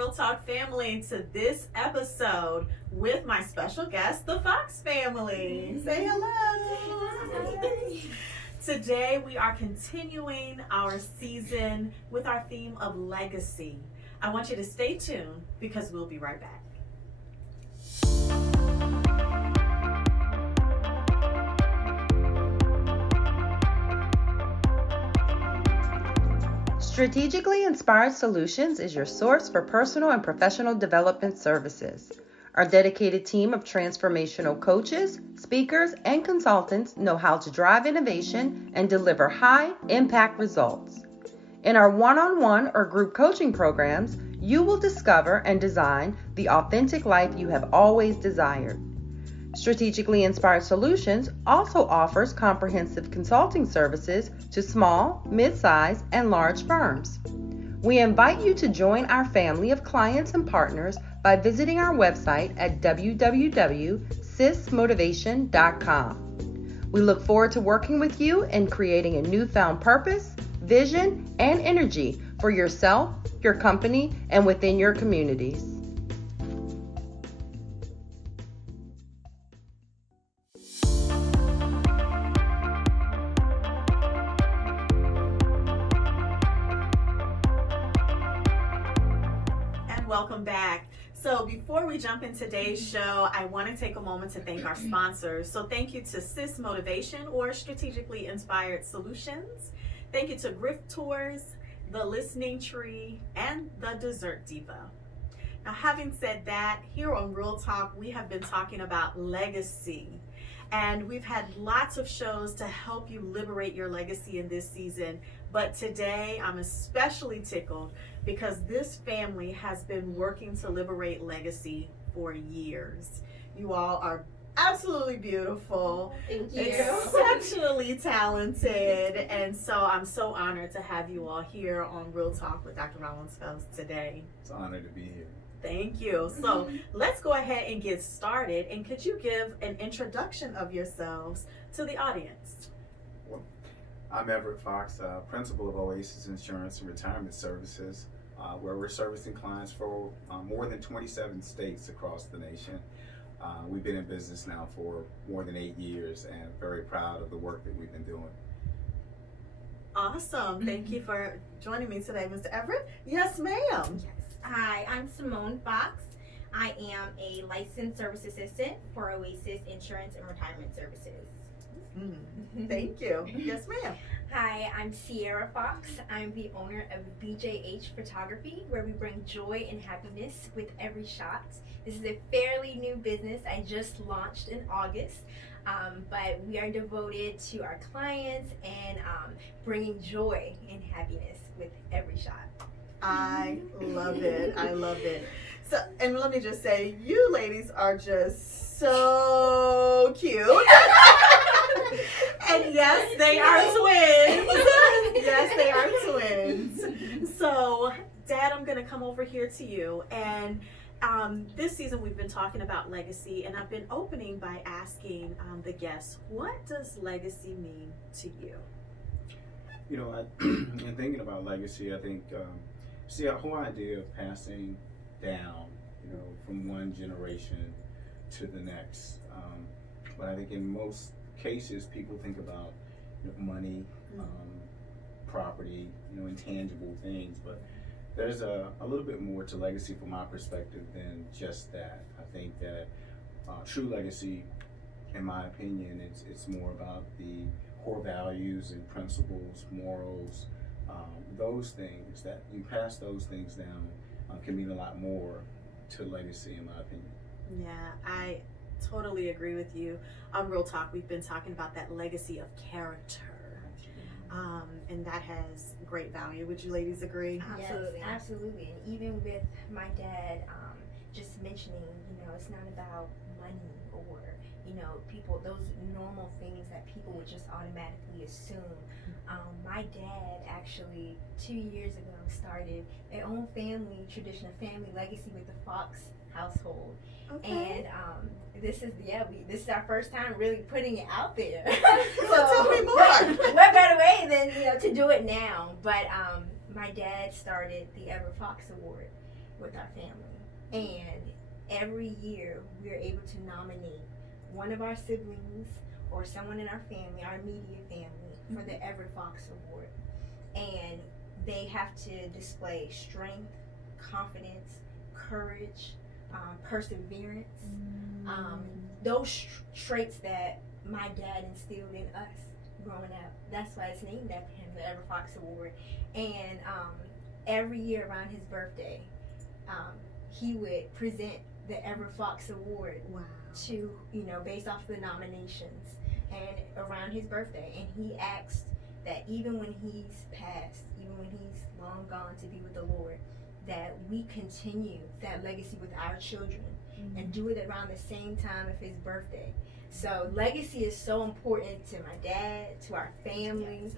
Real Talk family, to this episode with my special guest, the Foxx family. Say hello. Today we are continuing our season with our theme of legacy. I want you to stay tuned because we'll be right back. Strategically Inspired Solutions is your source for personal and professional development services. Our dedicated team of transformational coaches, speakers, and consultants know how to drive innovation and deliver high-impact results. In our one-on-one or group coaching programs, you will discover and design the authentic life you have always desired. Strategically Inspired Solutions also offers comprehensive consulting services to small, mid-size, and large firms. We invite you to join our family of clients and partners by visiting our website at www.sysmotivation.com. We look forward to working with you in creating a newfound purpose, vision, and energy for yourself, your company, and within your communities. Welcome back. So before we jump in today's show, I want to take a moment to thank our sponsors. So thank you to Sis Motivation or Strategically Inspired Solutions. Thank you to Griff Tours, The Listening Tree, and The Dessert Diva. Now, having said that, here on Real Talk, we have been talking about legacy. And we've had lots of shows to help you liberate your legacy in this season. But today, I'm especially tickled because this family has been working to liberate legacy for years. You all are absolutely beautiful. Thank you. Exceptionally talented. And so I'm so honored to have you all here on Real Talk with Dr. Rollins-Phelps today. It's an honor to be here. Thank you. So let's go ahead and get started. And could you give an introduction of yourselves to the audience? Well, I'm Everett Foxx, principal of Oasis Insurance and Retirement Services, where we're servicing clients for more than 27 states across the nation. We've been in business now for more than 8 years and very proud of the work that we've been doing. Awesome. Thank you for joining me today, Mr. Everett. Yes, ma'am. Hi, I'm Simone Foxx. I am a licensed service assistant for Oasis Insurance and Retirement Services. Thank you. Yes, ma'am. Hi, I'm Sierra Foxx. I'm the owner of BJH Photography, where we bring joy and happiness with every shot. This is a fairly new business I just launched in August, but we are devoted to our clients and bringing joy and happiness with every shot. I love it. I love it. So, and let me just say, you ladies are just so cute. And yes, they are twins. Yes, they are twins. So, Dad, I'm going to come over here to you. And this season we've been talking about legacy, and I've been opening by asking the guests, what does legacy mean to you? You know, in thinking about legacy, I think, see, a whole idea of passing down, you know, from one generation to the next. But I think in most cases, people think about money, property, intangible things. But there's a little bit more to legacy from my perspective than just that. I think that true legacy, in my opinion, it's more about the core values and principles, morals, those things, that you pass those things down can mean a lot more to legacy, in my opinion. Yeah, I totally agree with you. On Real Talk, we've been talking about that legacy of character, and that has great value. Would you ladies agree? Absolutely, yes, absolutely. And even with my dad just mentioning, it's not about money or people, those normal things that people would just automatically assume. My dad actually 2 years ago started their own family tradition, a family legacy with the Foxx household. Okay. And this is our first time really putting it out there. So tell me more. What better way than to do it now? But my dad started the Everett Foxx Award, with our family. And every year we're able to nominate one of our siblings or someone in our family, our immediate family, for the Everett Foxx Award. And they have to display strength, confidence, courage, perseverance, those traits that my dad instilled in us growing up. That's why it's named after him, the Everett Foxx Award. And every year around his birthday, he would present the Everett Foxx Award to, based off the nominations and around his birthday. And he asked that even when he's passed, even when he's long gone to be with the Lord, that we continue that legacy with our children and do it around the same time of his birthday. So legacy is so important to my dad, to our family.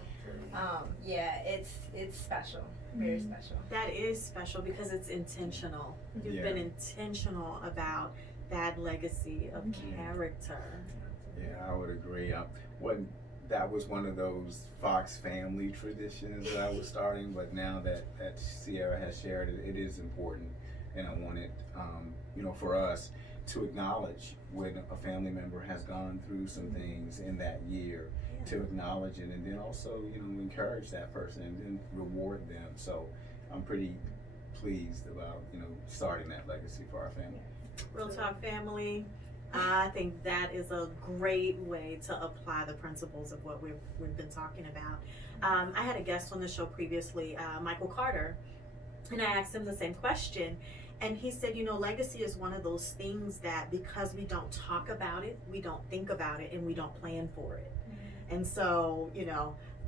It's special, very special. That is special because it's intentional. You've been intentional about that legacy of character. Yeah, I would agree. That was one of those Foxx family traditions that I was starting, but now that Sierra has shared it, it is important, and I want it, for us to acknowledge when a family member has gone through some things in that year, to acknowledge it, and then also, encourage that person and then reward them. So I'm pretty pleased about, starting that legacy for our family. Real Talk family, I think that is a great way to apply the principles of what we've been talking about. I had a guest on the show previously, Michael Carter, and I asked him the same question. And he said, legacy is one of those things that because we don't talk about it, we don't think about it, and we don't plan for it. And so,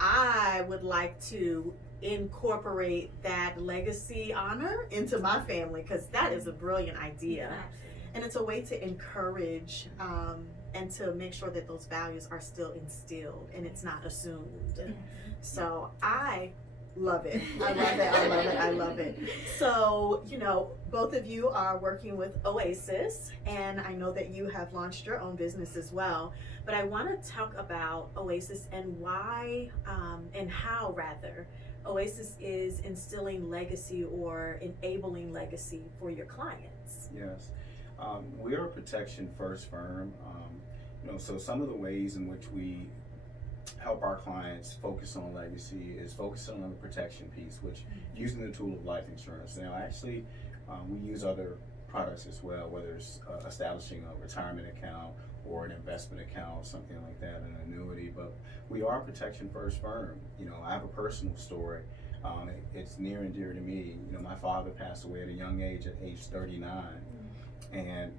I would like to incorporate that legacy honor into my family because that is a brilliant idea. And it's a way to encourage and to make sure that those values are still instilled and it's not assumed. So I love it. I love it. So, both of you are working with Oasis, and I know that you have launched your own business as well. But I want to talk about Oasis and why, and how rather, Oasis is instilling legacy or enabling legacy for your clients. Yes. We are a protection first firm. So some of the ways in which we help our clients focus on legacy is focusing on the protection piece, which using the tool of life insurance. Now, actually, we use other products as well, whether it's establishing a retirement account or an investment account, something like that, an annuity. But we are a protection first firm. I have a personal story. It's near and dear to me. My father passed away at a young age, at age 39. And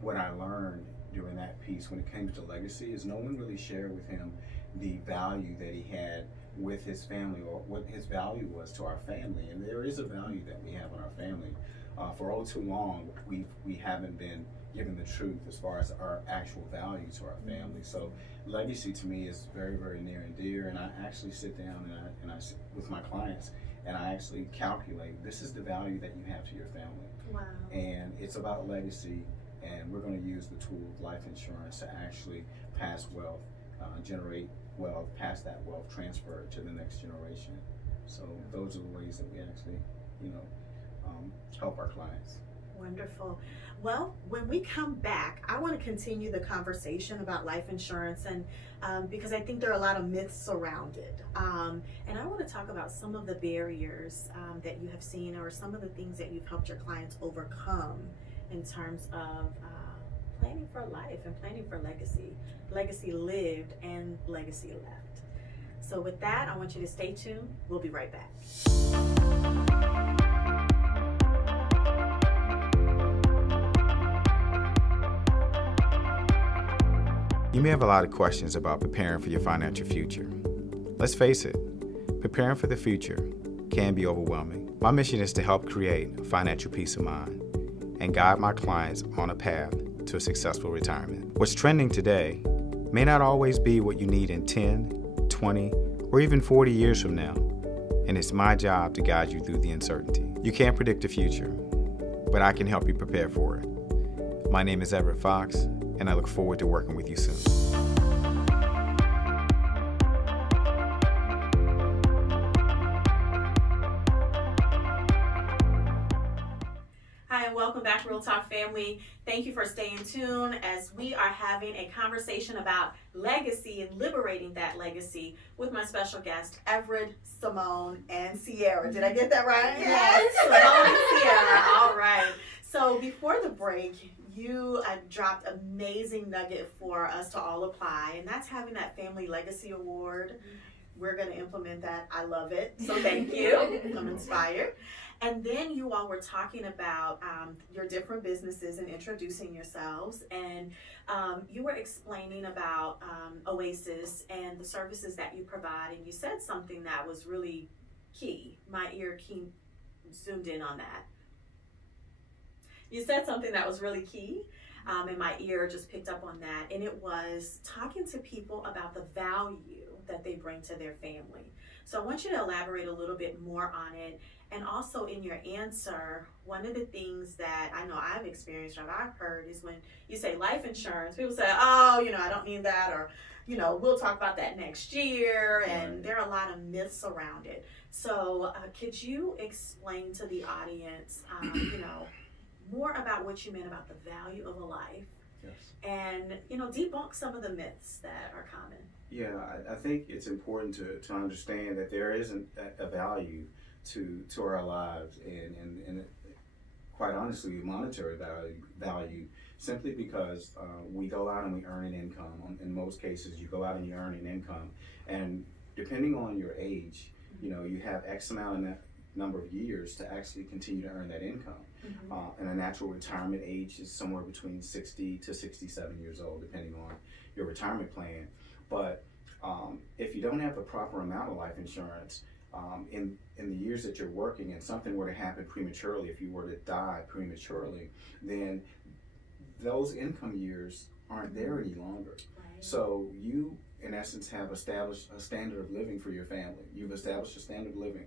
what I learned during that piece when it came to legacy is no one really shared with him the value that he had with his family or what his value was to our family. And there is a value that we have in our family. For all too long, we haven't been given the truth as far as our actual value to our family. So legacy to me is very, very near and dear. And I actually sit down and I sit with my clients and I actually calculate, this is the value that you have to your family. Wow. And it's about legacy, and we're going to use the tool of life insurance to actually pass wealth, generate wealth, pass that wealth, transfer it to the next generation. So those are the ways that we actually, help our clients. Wonderful. Well, when we come back, I want to continue the conversation about life insurance, and because I think there are a lot of myths around it. And I want to talk about some of the barriers that you have seen, or some of the things that you've helped your clients overcome in terms of planning for life and planning for legacy lived and legacy left. So with that, I want you to stay tuned. We'll be right back. You may have a lot of questions about preparing for your financial future. Let's face it, preparing for the future can be overwhelming. My mission is to help create financial peace of mind and guide my clients on a path to a successful retirement. What's trending today may not always be what you need in 10, 20, or even 40 years from now, and it's my job to guide you through the uncertainty. You can't predict the future, but I can help you prepare for it. My name is Everett Foxx, and I look forward to working with you soon. Real Talk family. Thank you for staying tuned as we are having a conversation about legacy and liberating that legacy with my special guest, Everett, Simone, and Sierra. Did I get that right? Yes. Simone and Sierra. All right. So before the break, you dropped an amazing nugget for us to all apply, and that's having that Family Legacy Award. We're going to implement that. I love it. So thank you. I'm inspired. And then you all were talking about your different businesses and introducing yourselves. And you were explaining about Oasis and the services that you provide. And you said something that was really key. My ear zoomed in on that. You said something that was really key. And my ear just picked up on that. And it was talking to people about the value that they bring to their family. So I want you to elaborate a little bit more on it. And also in your answer, one of the things that I know I've experienced or I've heard is when you say life insurance, people say, oh, I don't need that, or, we'll talk about that next year. And Right. there are a lot of myths around it. So could you explain to the audience, more about what you meant about the value of a life? Yes. And, debunk some of the myths that are common. Yeah, I think it's important to understand that there isn't a value to our lives and quite honestly, monetary value simply because we go out and we earn an income. In most cases, you go out and you earn an income, and depending on your age, you have X amount of number of years to actually continue to earn that income. And a natural retirement age is somewhere between 60 to 67 years old, depending on your retirement plan. But if you don't have the proper amount of life insurance, in the years that you're working and something were to happen prematurely, if you were to die prematurely, then those income years aren't there any longer. Right. So you, in essence, have established a standard of living for your family. You've established a standard of living.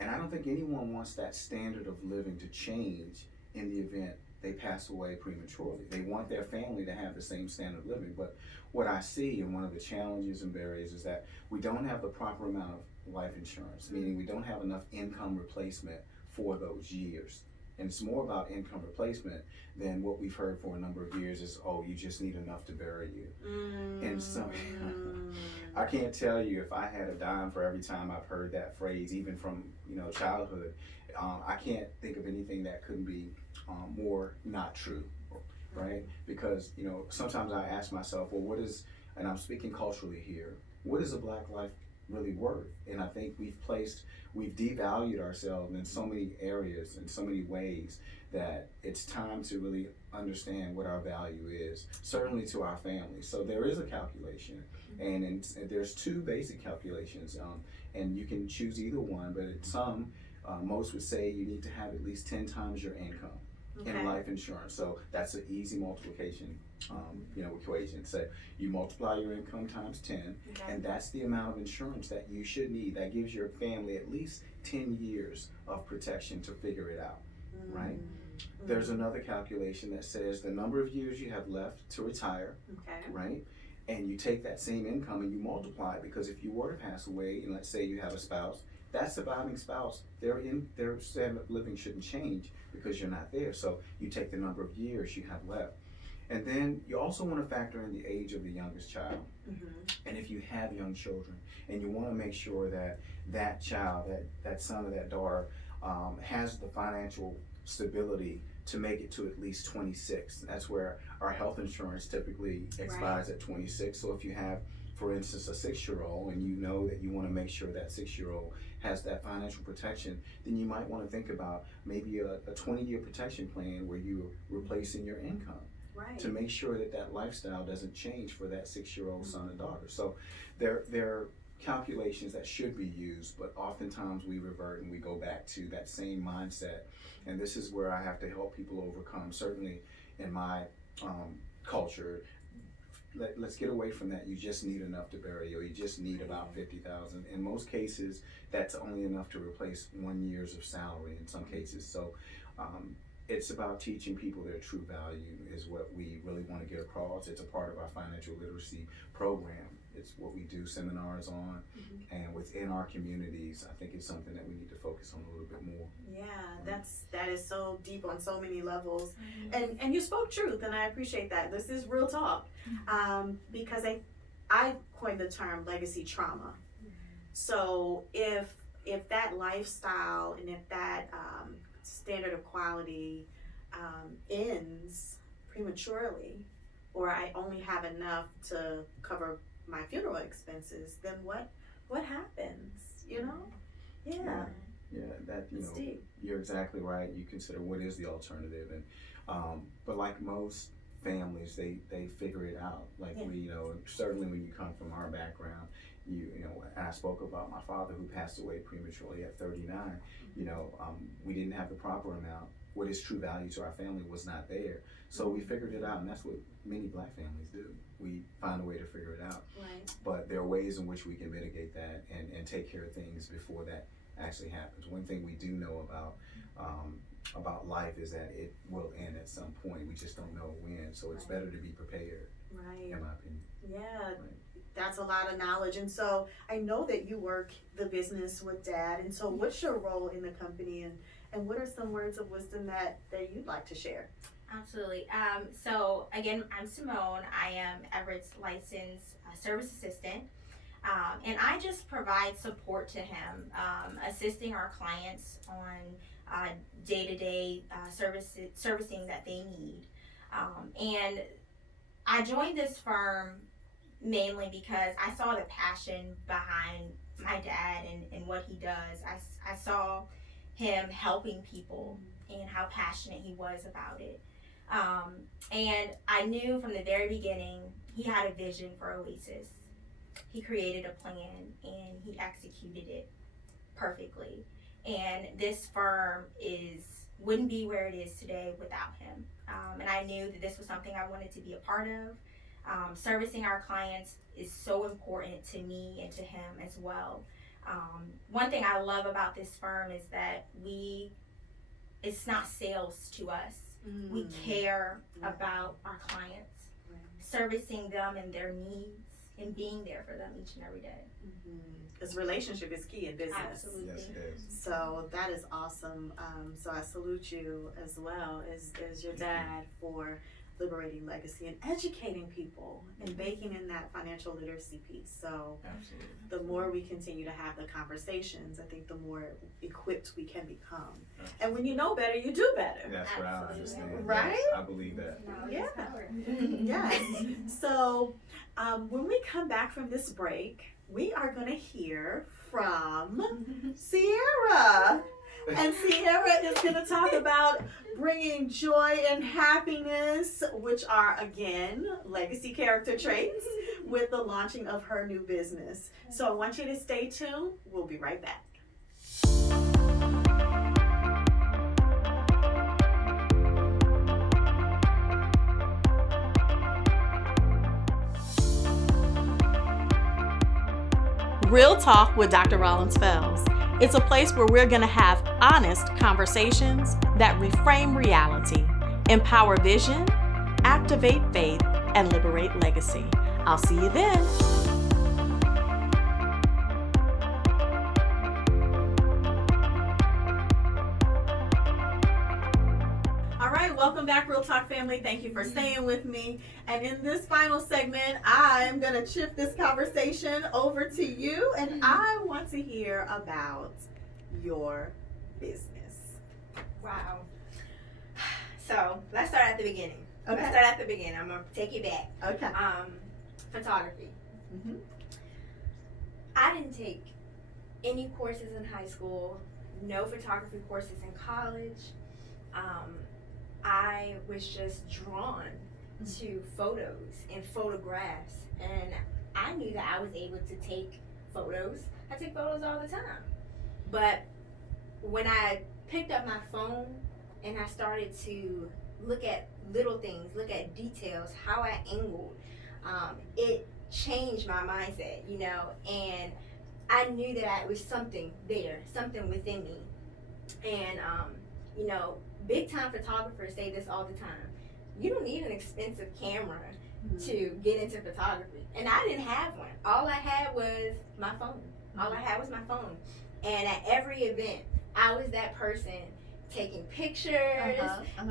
And I don't think anyone wants that standard of living to change in the event they pass away prematurely. They want their family to have the same standard of living. But what I see, and one of the challenges and barriers, is that we don't have the proper amount of life insurance, meaning we don't have enough income replacement for those years. And it's more about income replacement than what we've heard for a number of years is, oh, you just need enough to bury you. And so I can't tell you if I had a dime for every time I've heard that phrase, even from childhood. I can't think of anything that couldn't be more not true, right? Because sometimes I ask myself, well, what is, and I'm speaking culturally here, what is a black life really worth? And I think we've devalued ourselves in so many areas, in so many ways, that it's time to really understand what our value is, certainly to our families. So there is a calculation, and there's two basic calculations, and you can choose either one, but most would say you need to have at least 10 times your income in life insurance. So that's an easy multiplication equation. So you multiply your income times 10, and that's the amount of insurance that you should need. That gives your family at least 10 years of protection to figure it out, right? There's another calculation that says the number of years you have left to retire, right? And you take that same income and you multiply it, because if you were to pass away, and let's say you have a spouse, that surviving spouse, their standard of living shouldn't change because you're not there. So you take the number of years you have left. And then you also want to factor in the age of the youngest child. And if you have young children, and you want to make sure that that child, that son or that daughter, has the financial stability to make it to at least 26. That's where our health insurance typically expires at 26. So if you have, for instance, a 6-year-old, and you know that you want to make sure that 6-year-old has that financial protection, then you might want to think about maybe a 20-year protection plan where you're replacing your income to make sure that lifestyle doesn't change for that 6-year-old son or daughter. So there are calculations that should be used, but oftentimes we revert and we go back to that same mindset. And this is where I have to help people overcome, certainly in my culture. Let's get away from that. You just need enough to bury you. You just need about 50,000. In most cases, that's only enough to replace 1 year's of salary in some cases. So it's about teaching people their true value is what we really want to get across. It's a part of our financial literacy program. It's what we do seminars on, and within our communities, I think it's something that we need to focus on a little bit more. Yeah, that is so deep on so many levels, and you spoke truth, and I appreciate that. This is real talk, because I coined the term legacy trauma. So if that lifestyle and if that standard of quality ends prematurely, or I only have enough to cover my funeral expenses, then what happens? You know? Yeah. That It's deep. you're exactly right. You consider what is the alternative, and but like most families, they figure it out. Like we, certainly when you come from our background, I spoke about my father who passed away prematurely at 39. We didn't have the proper amount. What is true value to our family was not there. So we figured it out, and that's what many Black families do. We find a way to figure it out. Right. But there are ways in which we can mitigate that and take care of things before that actually happens. One thing we do know about life is that it will end at some point. We just don't know when. So it's better to be prepared, Right. in my opinion. Yeah. Right. That's a lot of knowledge. And so I know that you work the business with Dad. And so what's your role in the company, and what are some words of wisdom that you'd like to share? Absolutely. So again, I'm Simone. I am Everett's licensed service assistant. And I just provide support to him, assisting our clients on day-to-day servicing that they need. And I joined this firm mainly because I saw the passion behind my dad and what he does. I saw him helping people and how passionate he was about it. And I knew from the very beginning he had a vision for Oasis. He created a plan and he executed it perfectly. And this firm wouldn't be where it is today without him. And I knew that this was something I wanted to be a part of. Servicing our clients is so important to me and to him as well. One thing I love about this firm is that it's not sales to us. We care about our clients, servicing them and their needs, and being there for them each and every day. Because relationship is key in business. Absolutely. Yes, it is. So that is awesome. So I salute you as well as your dad for liberating legacy and educating people and baking in that financial literacy piece. So Absolutely. the more we continue to have the conversations, I think the more equipped we can become. And when you know better, you do better. That's what I Absolutely. understand. Right? Yes, I believe that. Knowledge Yeah. is power. Yes. So when we come back from this break, we are going to hear from Sierra. And Sierra is going to talk about bringing joy and happiness, which are, again, legacy character traits, with the launching of her new business. So I want you to stay tuned. We'll be right back. Real Talk with Dr. Rollins Fells. It's a place where we're going to have honest conversations that reframe reality, empower vision, activate faith, and liberate legacy. I'll see you then. All right, welcome back, Real Talk family. Thank you for staying with me. And in this final segment, I'm going to shift this conversation over to you, and I want to hear about your business. Wow. So let's start at the beginning. Okay. Let's start at the beginning. I'm gonna take you back. Okay. Photography. Mhm. I didn't take any courses in high school, no photography courses in college. I was just drawn to photos and photographs, and I knew that I was able to take photos. I take photos all the time. But when I picked up my phone and I started to look at little things, look at details, how I angled, it changed my mindset, and I knew that it was something there, something within me. And, big time photographers say this all the time. You don't need an expensive camera to get into photography. And I didn't have one. All I had was my phone. And at every event, I was that person taking pictures,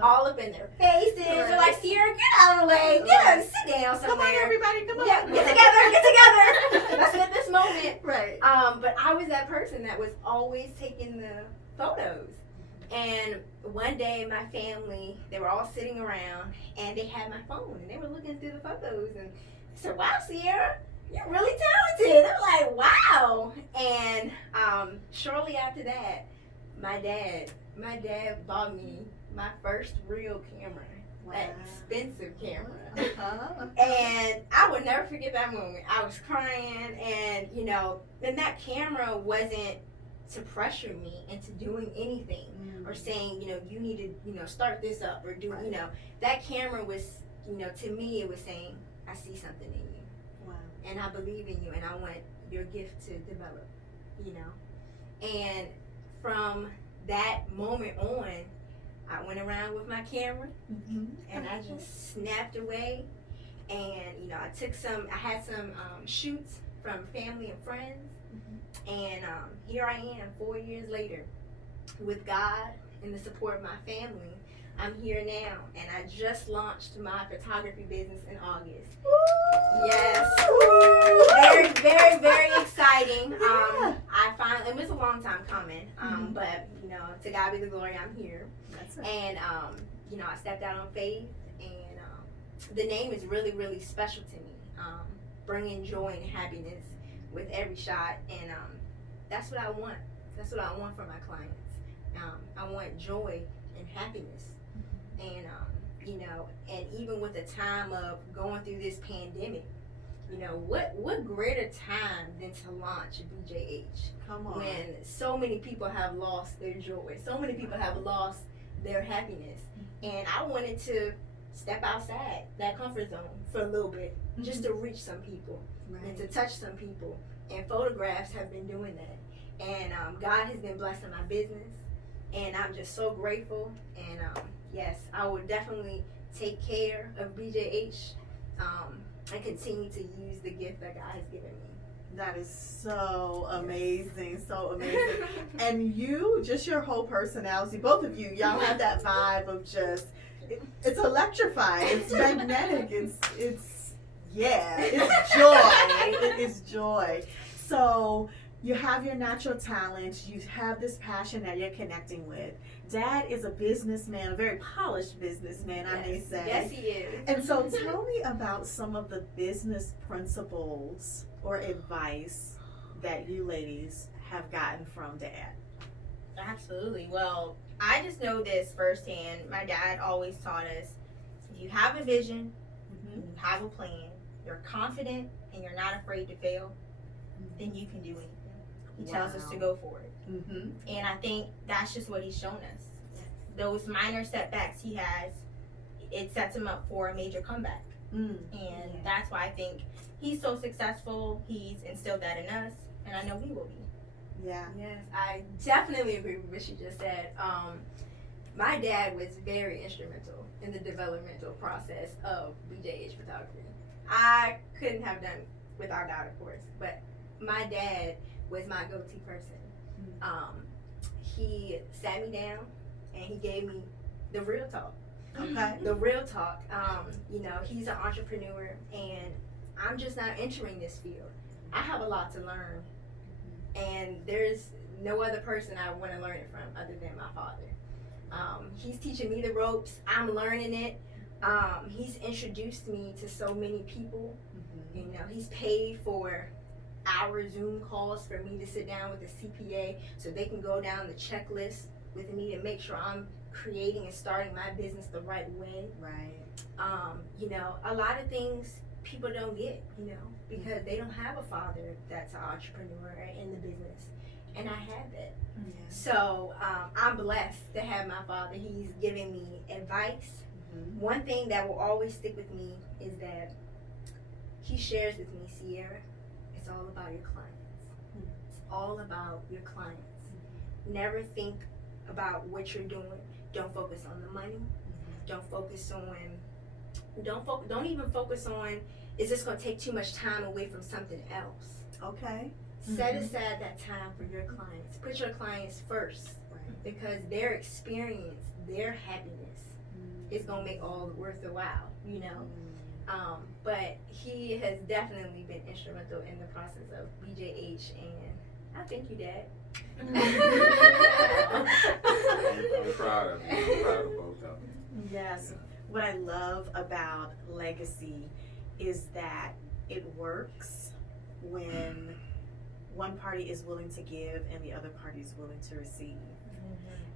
all up in their faces. They're like, Sierra, get out of the way. Sit down somewhere. Come on, everybody, come on. Yeah, get together. Let's get this moment. Right. But I was that person that was always taking the photos. And one day, my family, they were all sitting around, and they had my phone, and they were looking through the photos, and I said, wow, Sierra, you're really talented. They're like, wow. And shortly after that, my dad bought me my first real camera, that expensive camera. And I would never forget that moment. I was crying, and, then that camera wasn't to pressure me into doing anything or saying, you need to, start this up or do, that camera was, to me, it was saying, I see something in you. Wow. And I believe in you, and I want your gift to develop, And from that moment on, I went around with my camera, and I just snapped away. And, I had some shoots from family and friends. And here I am 4 years later with God and the support of my family. I'm here now, and I just launched my photography business in August. Woo! Yes. Very, very, very exciting. Yeah. It was a long time coming, but, to God be the glory, I'm here. That's right. And, I stepped out on faith, and the name is really, really special to me, bringing joy and happiness with every shot, and that's what I want. That's what I want for my clients. I want joy and happiness, and and even with the time of going through this pandemic, what greater time than to launch BJH? Come on. When so many people have lost their joy, so many people have lost their happiness, and I wanted to step outside that comfort zone for a little bit, just to reach some people and to touch some people. And photographs have been doing that. And God has been blessing my business. And I'm just so grateful. And yes, I will definitely take care of BJH and continue to use the gift that God has given me. That is so amazing, so amazing. And you, just your whole personality, both of you, y'all have that vibe of just, it's electrifying, it's magnetic, it's joy, it is joy. So you have your natural talents, you have this passion that you're connecting with. Dad is a businessman, a very polished businessman, I may say. Yes, he is. And so tell me about some of the business principles or advice that you ladies have gotten from Dad. Absolutely. Well, I just know this firsthand. My dad always taught us, if you have a vision, and you have a plan, you're confident, and you're not afraid to fail, then you can do anything. He tells us to go for it. And I think that's just what he's shown us. Those minor setbacks he has, it sets him up for a major comeback. And that's why I think he's so successful. He's instilled that in us, and I know we will be. Yeah. Yes, I definitely agree with what she just said. My dad was very instrumental in the developmental process of BJH photography. I couldn't have done it without God, of course, but my dad was my go-to person. He sat me down and he gave me the real talk. Okay. The real talk. He's an entrepreneur, and I'm just not entering this field. I have a lot to learn, and there's no other person I want to learn it from other than my father. He's teaching me the ropes. I'm learning it. He's introduced me to so many people. He's paid for our Zoom calls for me to sit down with a CPA so they can go down the checklist with me to make sure I'm creating and starting my business the right way. Right. A lot of things people don't get, because they don't have a father that's an entrepreneur in the business. And I have that. So I'm blessed to have my father. He's giving me advice. One thing that will always stick with me is that he shares with me, Sierra, it's all about your clients. It's all about your clients. Never think about what you're doing. don't focus on the money. Don't focus on. Don't even focus on. Is this going to take too much time away from something else? Okay. Set aside that time for your clients. Put your clients first, because their experience, their happiness, is gonna make all worth the while. You know. But he has definitely been instrumental in the process of BJH, and I thank you, Dad. I'm proud of you. I'm proud of both of you. Yes. What I love about legacy is that it works when one party is willing to give and the other party is willing to receive.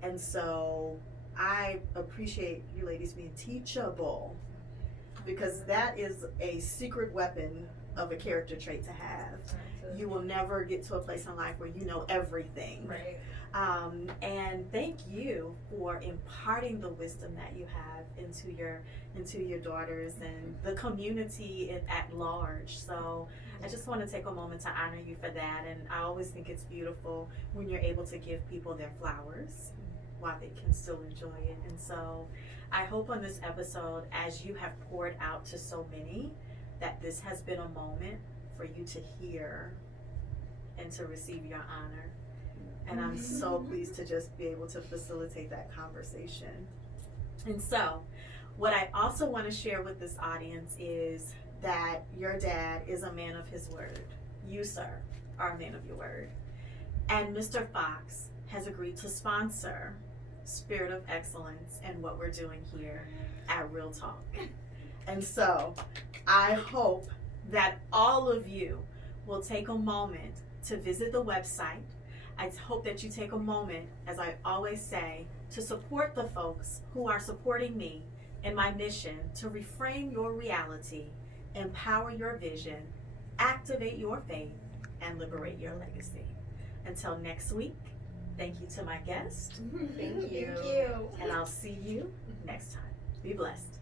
And so I appreciate you ladies being teachable, because that is a secret weapon of a character trait to have. You will never get to a place in life where you know everything. Right. And thank you for imparting the wisdom that you have into your daughters and the community at large. So I just want to take a moment to honor you for that. And I always think it's beautiful when you're able to give people their flowers while they can still enjoy it. And so I hope on this episode, as you have poured out to so many, that this has been a moment for you to hear and to receive your honor. And I'm so pleased to just be able to facilitate that conversation. And so, what I also want to share with this audience is that your dad is a man of his word. You, sir, are a man of your word. And Mr. Foxx has agreed to sponsor Spirit of Excellence and what we're doing here at Real Talk. And so, I hope that all of you will take a moment to visit the website. I hope that you take a moment, as I always say, to support the folks who are supporting me in my mission to reframe your reality, empower your vision, activate your faith, and liberate your legacy. Until next week, thank you to my guest. Thank you. Thank you. And I'll see you next time. Be blessed.